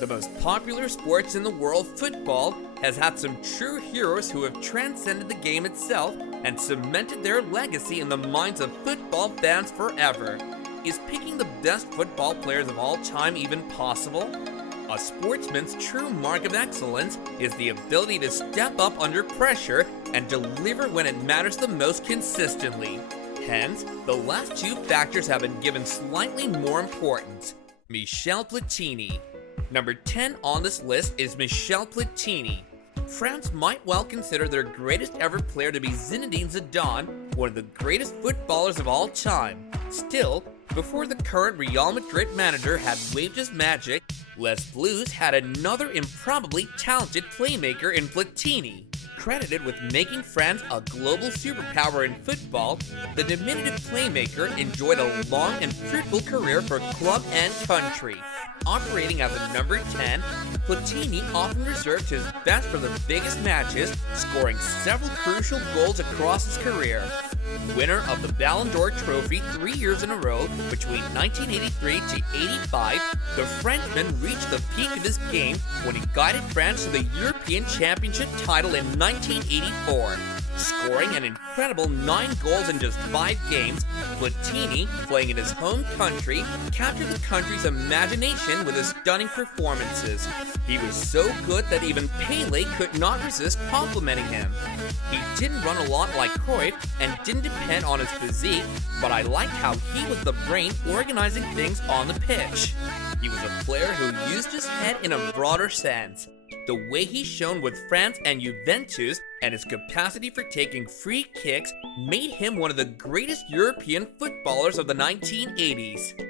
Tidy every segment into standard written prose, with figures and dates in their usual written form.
The most popular sports in the world, football, has had some true heroes who have transcended the game itself and cemented their legacy in the minds of football fans forever. Is picking the best football players of all time even possible? A sportsman's true mark of excellence is the ability to step up under pressure and deliver when it matters the most consistently. Hence, the last two factors have been given slightly more importance. Michel Platini. Number 10 on this list is Michel Platini. France might well consider their greatest ever player to be Zinedine Zidane, one of the greatest footballers of all time. Still, before the current Real Madrid manager had waved his magic, Les Blues had another improbably talented playmaker in Platini. Credited with making France a global superpower in football, the diminutive playmaker enjoyed a long and fruitful career for club and country. Operating as a number 10, Platini often reserved his best for the biggest matches, scoring several crucial goals across his career. Winner of the Ballon d'Or trophy 3 years in a row between 1983 to 85, the Frenchman reached the peak of his game when he guided France to the European Championship title in 1984. Scoring an incredible 9 goals in just 5 games, Platini, playing in his home country, captured the country's imagination with his stunning performances. He was so good that even Pele could not resist complimenting him. He didn't run a lot like Cruyff and didn't depend on his physique, but I liked how he was the brain organizing things on the pitch. He was a player who used his head in a broader sense. The way he shone with France and Juventus and his capacity for taking free kicks made him one of the greatest European footballers of the 1980s.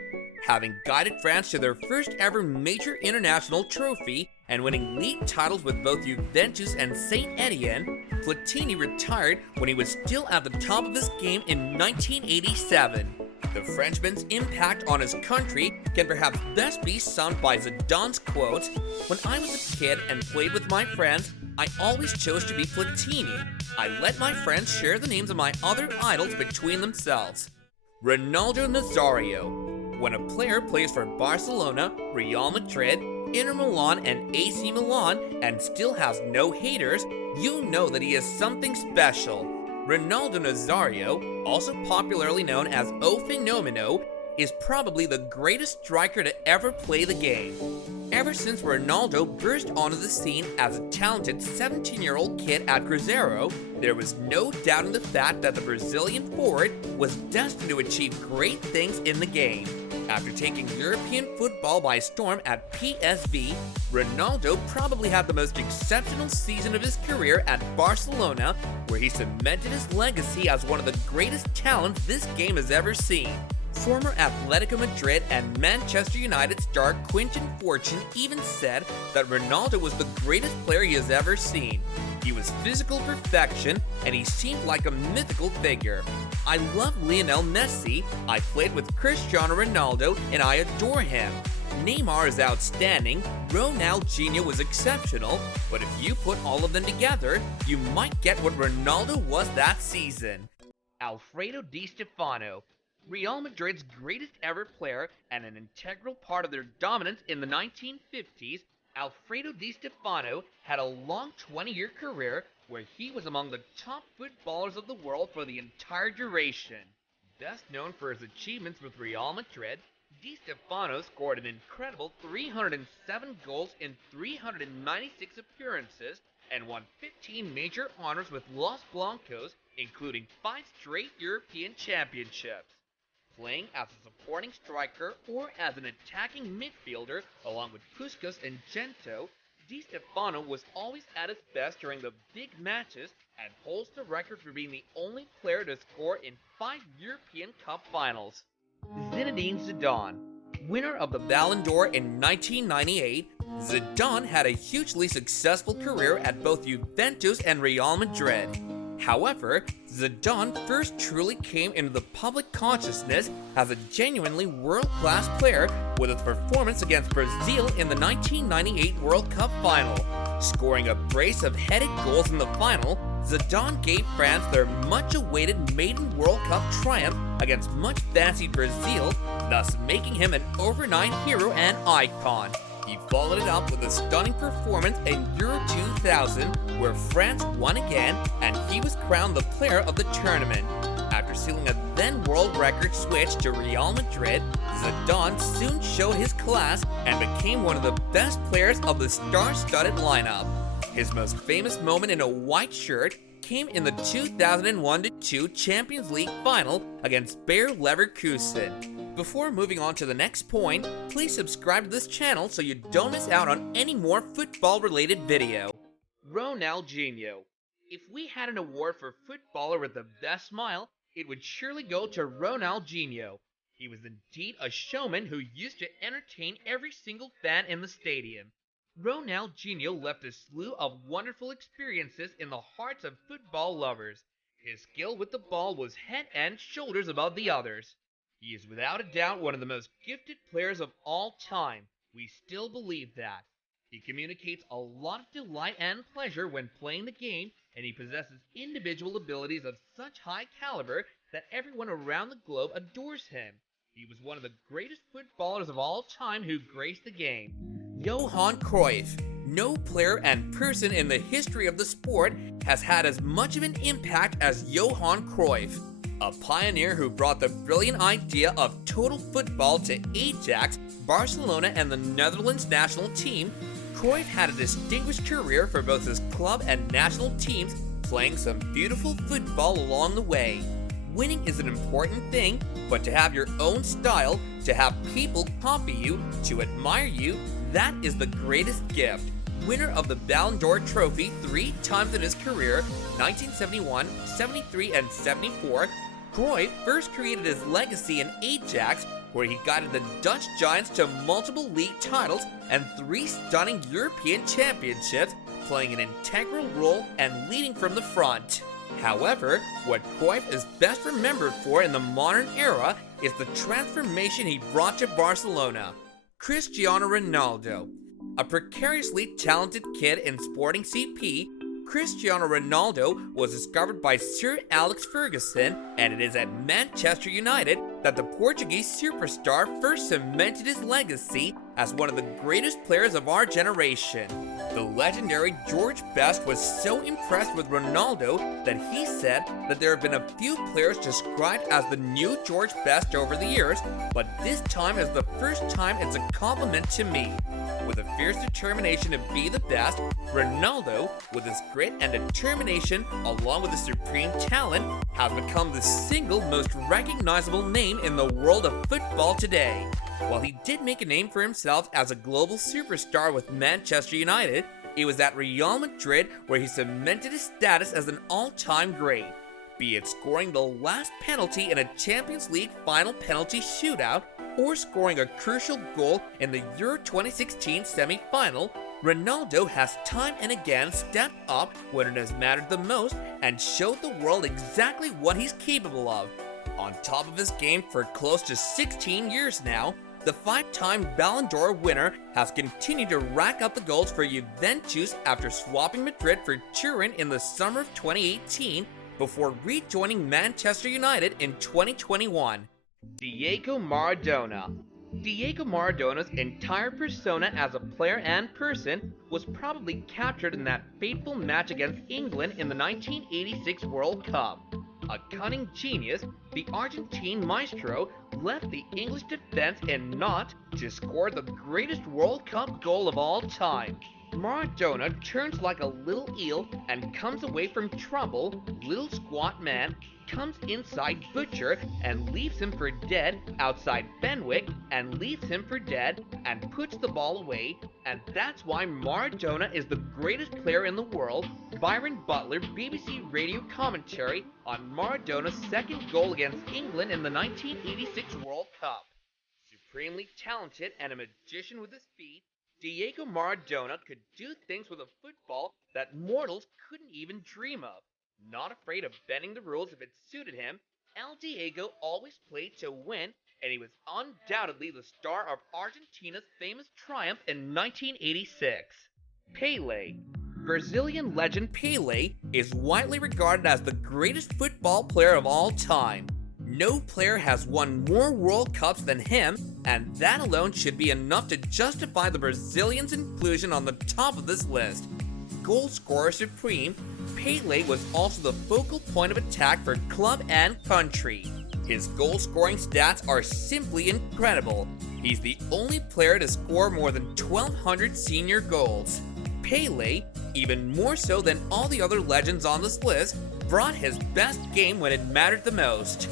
Having guided France to their first ever major international trophy and winning league titles with both Juventus and Saint Etienne, Platini retired when he was still at the top of his game in 1987. The Frenchman's impact on his country can perhaps best be summed by Zidane's quote, "When I was a kid and played with my friends, I always chose to be Platini. I let my friends share the names of my other idols between themselves." Ronaldo Nazario. When a player plays for Barcelona, Real Madrid, Inter Milan, and AC Milan and still has no haters, you know that he is something special. Ronaldo Nazario, also popularly known as O Fenomeno, is probably the greatest striker to ever play the game. Ever since Ronaldo burst onto the scene as a talented 17-year-old kid at Cruzeiro, there was no doubting the fact that the Brazilian forward was destined to achieve great things in the game. After taking European football by storm at PSV, Ronaldo probably had the most exceptional season of his career at Barcelona, where he cemented his legacy as one of the greatest talents this game has ever seen. Former Atletico Madrid and Manchester United star Quinton Fortune even said that Ronaldo was the greatest player he has ever seen. He was physical perfection, and he seemed like a mythical figure. I love Lionel Messi, I played with Cristiano Ronaldo, and I adore him. Neymar is outstanding, Ronaldinho was exceptional, but if you put all of them together, you might get what Ronaldo was that season. Alfredo Di Stefano. Real Madrid's greatest ever player and an integral part of their dominance in the 1950s, Alfredo Di Stefano had a long 20-year career where he was among the top footballers of the world for the entire duration. Best known for his achievements with Real Madrid, Di Stefano scored an incredible 307 goals in 396 appearances and won 15 major honors with Los Blancos, including 5 straight European championships. Playing as a supporting striker or as an attacking midfielder along with Puskas and Gento, Di Stefano was always at his best during the big matches and holds the record for being the only player to score in 5 European Cup finals. Zinedine Zidane. Winner of the Ballon d'Or in 1998, Zidane had a hugely successful career at both Juventus and Real Madrid. However, Zidane first truly came into the public consciousness as a genuinely world-class player with his performance against Brazil in the 1998 World Cup final. Scoring a brace of headed goals in the final, Zidane gave France their much-awaited maiden World Cup triumph against much-fancied Brazil, thus making him an overnight hero and icon. He followed it up with a stunning performance in Euro 2000, where France won again and he was crowned the player of the tournament. After sealing a then world record switch to Real Madrid, Zidane soon showed his class and became one of the best players of the star-studded lineup. His most famous moment in a white shirt came in the 2001-2 Champions League final against Bayer Leverkusen. Before moving on to the next point, please subscribe to this channel so you don't miss out on any more football-related video. Ronaldinho. If we had an award for footballer with the best smile, it would surely go to Ronaldinho. He was indeed a showman who used to entertain every single fan in the stadium. Ronaldinho left a slew of wonderful experiences in the hearts of football lovers. His skill with the ball was head and shoulders above the others. He is without a doubt one of the most gifted players of all time. We still believe that. He communicates a lot of delight and pleasure when playing the game, and he possesses individual abilities of such high caliber that everyone around the globe adores him. He was one of the greatest footballers of all time who graced the game. Johan Cruyff. No player and person in the history of the sport has had as much of an impact as Johan Cruyff. A pioneer who brought the brilliant idea of total football to Ajax, Barcelona, and the Netherlands national team, Cruyff had a distinguished career for both his club and national teams, playing some beautiful football along the way. Winning is an important thing, but to have your own style, to have people copy you, to admire you, that is the greatest gift. Winner of the Ballon d'Or trophy 3 times in his career, 1971, 73, and 74, Cruyff first created his legacy in Ajax, where he guided the Dutch Giants to multiple league titles and 3 stunning European championships, playing an integral role and leading from the front. However, what Cruyff is best remembered for in the modern era is the transformation he brought to Barcelona. Cristiano Ronaldo. A precariously talented kid in sporting CP, Cristiano Ronaldo was discovered by Sir Alex Ferguson, and it is at Manchester United that the Portuguese superstar first cemented his legacy as one of the greatest players of our generation. The legendary George Best was so impressed with Ronaldo that he said that there have been a few players described as the new George Best over the years, but this time is the first time it's a compliment to me. With a fierce determination to be the best, Ronaldo, with his grit and determination along with his supreme talent, has become the single most recognizable name in the world of football today. While he did make a name for himself as a global superstar with Manchester United, it was at Real Madrid where he cemented his status as an all-time great. Be it scoring the last penalty in a Champions League final penalty shootout, or scoring a crucial goal in the Euro 2016 semi-final, Ronaldo has time and again stepped up when it has mattered the most and showed the world exactly what he's capable of. On top of his game for close to 16 years now, the 5-time Ballon d'Or winner has continued to rack up the goals for Juventus after swapping Madrid for Turin in the summer of 2018 before rejoining Manchester United in 2021. Diego Maradona. Diego Maradona's entire persona as a player and person was probably captured in that fateful match against England in the 1986 World Cup. A cunning genius, the Argentine maestro left the English defense in naught to score the greatest World Cup goal of all time. Maradona turns like a little eel and comes away from trouble, little squat man, comes inside Butcher and leaves him for dead outside Fenwick and leaves him for dead and puts the ball away, and that's why Maradona is the greatest player in the world. Byron Butler, BBC radio commentary on Maradona's second goal against England in the 1986 World Cup. Supremely talented and a magician with his feet, Diego Maradona could do things with a football that mortals couldn't even dream of. Not afraid of bending the rules if it suited him, El Diego always played to win, and he was undoubtedly the star of Argentina's famous triumph in 1986. Pele. Brazilian legend Pele is widely regarded as the greatest football player of all time. No player has won more World Cups than him, and that alone should be enough to justify the Brazilians' inclusion on the top of this list. Goal scorer supreme, Pele was also the focal point of attack for club and country. His goal-scoring stats are simply incredible. He's the only player to score more than 1,200 senior goals. Pele, even more so than all the other legends on this list, brought his best game when it mattered the most.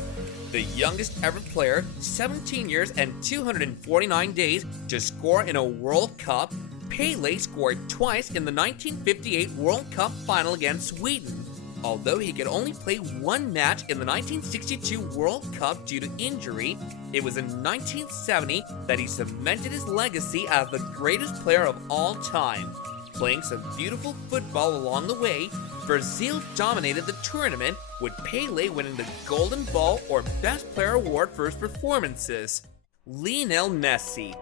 The youngest ever player, 17 years and 249 days, to score in a World Cup, Pele scored twice in the 1958 World Cup final against Sweden. Although he could only play one match in the 1962 World Cup due to injury, it was in 1970 that he cemented his legacy as the greatest player of all time. Playing some beautiful football along the way, Brazil dominated the tournament, with Pele winning the Golden Ball or Best Player award for his performances. Lionel Messi.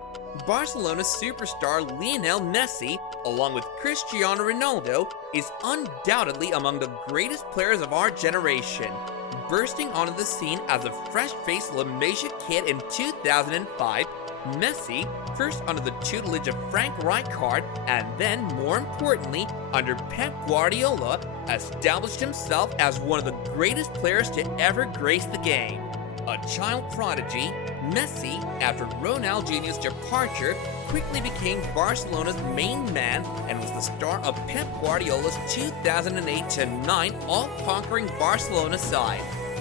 Barcelona superstar Lionel Messi, along with Cristiano Ronaldo, is undoubtedly among the greatest players of our generation. Bursting onto the scene as a fresh-faced La Masia kid in 2005, Messi, first under the tutelage of Frank Rijkaard and then, more importantly, under Pep Guardiola, established himself as one of the greatest players to ever grace the game. A child prodigy, Messi, after Ronaldinho's departure, quickly became Barcelona's main man and was the star of Pep Guardiola's 2008-09 all-conquering Barcelona side.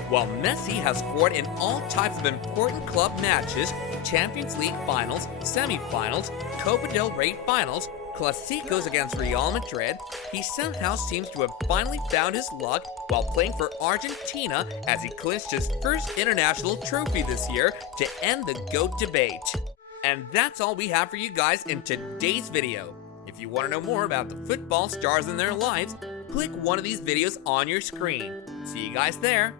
While Messi has scored in all types of important club matches, Champions League finals, semi-finals, Copa del Rey finals, Clásicos against Real Madrid, he somehow seems to have finally found his luck while playing for Argentina as he clinched his first international trophy this year to end the GOAT debate. And that's all we have for you guys in today's video. If you want to know more about the football stars and their lives, click one of these videos on your screen. See you guys there.